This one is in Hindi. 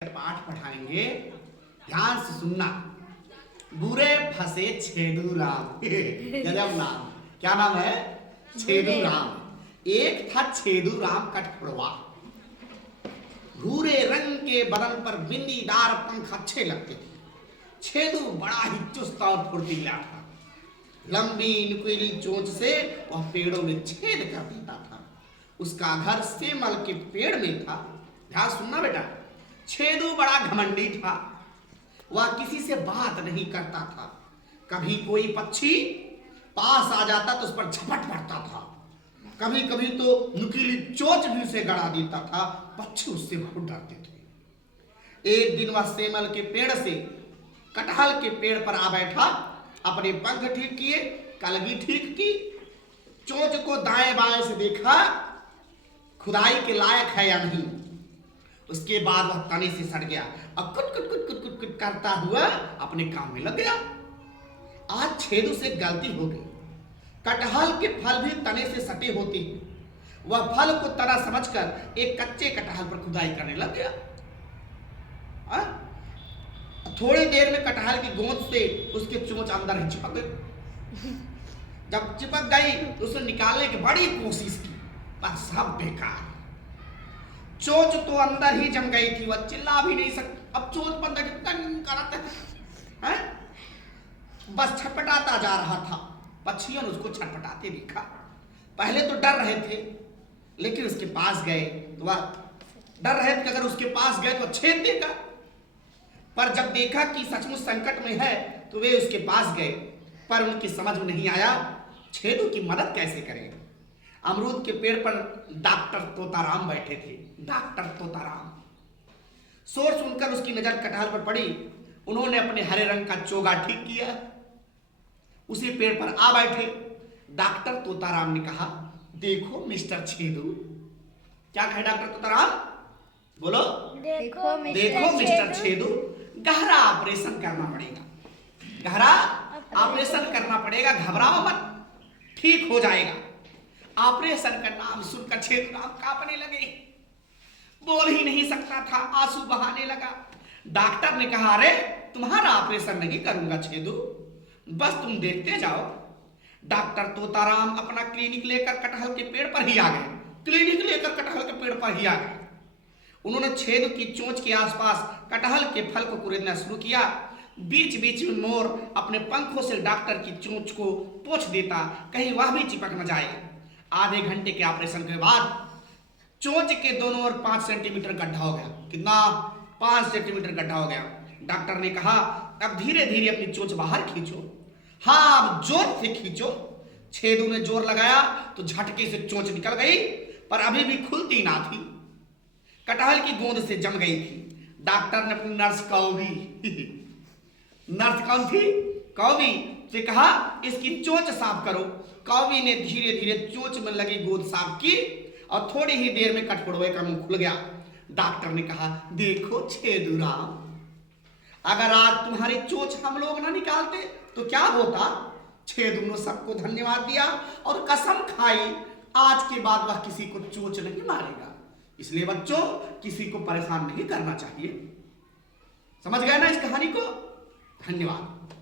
पाठ पढ़ाएंगे, ध्यान से सुनना। बुरे फंसे छेदू राम। गजब नाम। क्या नाम है? छेदू राम। एक था छेदू राम कठफोड़वा। भूरे रंग के बदन पर बिंदीदार पंख अच्छे लगते थे। छेदू बड़ा ही चुस्त और फुर्तीला था। लंबी नुकीली चोंच से वह पेड़ों में छेद कर देता था। उसका घर सेमल के पेड़ में था। ध्यान सुनना बेटा। छेदू बड़ा घमंडी था। वह किसी से बात नहीं करता था। कभी कोई पक्षी पास आ जाता तो उस पर झपट पड़ता था। कभी कभी तो नुकीली चोंच भी उसे गड़ा देता था। पक्षी उससे बहुत डरते थे। एक दिन वह सेमल के पेड़ से कटहल के पेड़ पर आ बैठा। अपने पंख ठीक किए, कलगी ठीक की, चोंच को दाएं बाएं से देखा, खुदाई के लायक है या नहीं। उसके बाद वह तने से सट गया और कुट कुट कुट कुट कुट कुट करता हुआ अपने काम में लग गया। आज छेदू से गलती हो गई। कटहल के फल भी तने से सटे होते हैं। वह फल को तना समझकर एक कच्चे कटहल पर खुदाई करने लग गया। थोड़ी देर में कटहल की गोंद से उसकी चोंच अंदर ही चिपक गई। जब चिपक गई तो उसने निकालने की बड़ी कोशिश की, पर सब बेकार। चोंच तो अंदर ही जम गई थी। वह चिल्ला भी नहीं सकती। अब चोंच पर करते हैं, बस छटपटाता जा रहा था। पक्षियों ने उसको छटपटाते देखा। पहले तो डर रहे थे, लेकिन उसके पास गए तो वह डर रहे थे कि अगर उसके पास गए तो छेद देगा। पर जब देखा कि सचमुच संकट में है तो वे उसके पास गए। पर उनकी समझ में नहीं आया छेदू की मदद कैसे करें। अमरूद के पेड़ पर डॉक्टर तोताराम बैठे थे। डॉक्टर तोताराम। शोर सुनकर उसकी नजर कटहल पर पड़ी। उन्होंने अपने हरे रंग का चोगा ठीक किया, उसी पेड़ पर आ बैठे। डॉक्टर तोताराम ने कहा, देखो मिस्टर छेदू। क्या कहे डॉक्टर तोताराम? बोलो। देखो मिस्टर छेदू, गहरा ऑपरेशन करना पड़ेगा। गहरा ऑपरेशन करना पड़ेगा। घबराओ मत, ठीक हो जाएगा। ऑपरेशन का नाम सुनकर छेदू राम कांपने लगे। बोल ही नहीं सकता था, आंसू बहाने लगा। डॉक्टर ने कहा, अरे तुम्हारा ऑपरेशन नहीं करूंगा छेदू, बस तुम देखते जाओ। डॉक्टर तोताराम अपना क्लिनिक लेकर कटहल के पेड़ पर ही आ गए। क्लिनिक लेकर कटहल के पेड़ पर ही आ गए। उन्होंने छेदू की चोंच के आसपास कटहल के फल को कुरेदना शुरू किया। बीच बीच में मोर अपने पंखों से डॉक्टर की चोंच को पोंछ देता, कहीं वह भी चिपक न जाए। आधे घंटे के ऑपरेशन के बाद चोंच के दोनों ओर 5 सेंटीमीटर गड्ढा हो गया। कितना? 5 सेंटीमीटर गड्ढा हो गया। डॉक्टर ने कहा, अब धीरे धीरे अपनी चोंच बाहर खींचो। हाँ, अब जोर से खींचो। छेदू ने जोर लगाया तो झटके से चोंच निकल गई, पर अभी भी खुलती ना थी। कटहल की गोंद से जम गई थी। डॉक्टर ने अपनी नर्स कौवी नर्स कौन थी? कौवी से कहा, इसकी चोंच साफ करो। कौवी ने धीरे धीरे चोंच में लगी गोंद साफ की और थोड़ी ही देर में कठफोड़वे का मुंह खुल गया। डॉक्टर ने कहा, देखो छेदू राम, अगर आज तुम्हारी चोंच हम लोग ना निकालते तो क्या होता। छेदू ने सबको धन्यवाद दिया और कसम खाई, आज के बाद वह किसी को चोंच नहीं मारेगा। इसलिए बच्चों, किसी को परेशान नहीं करना चाहिए। समझ गए ना इस कहानी को? धन्यवाद।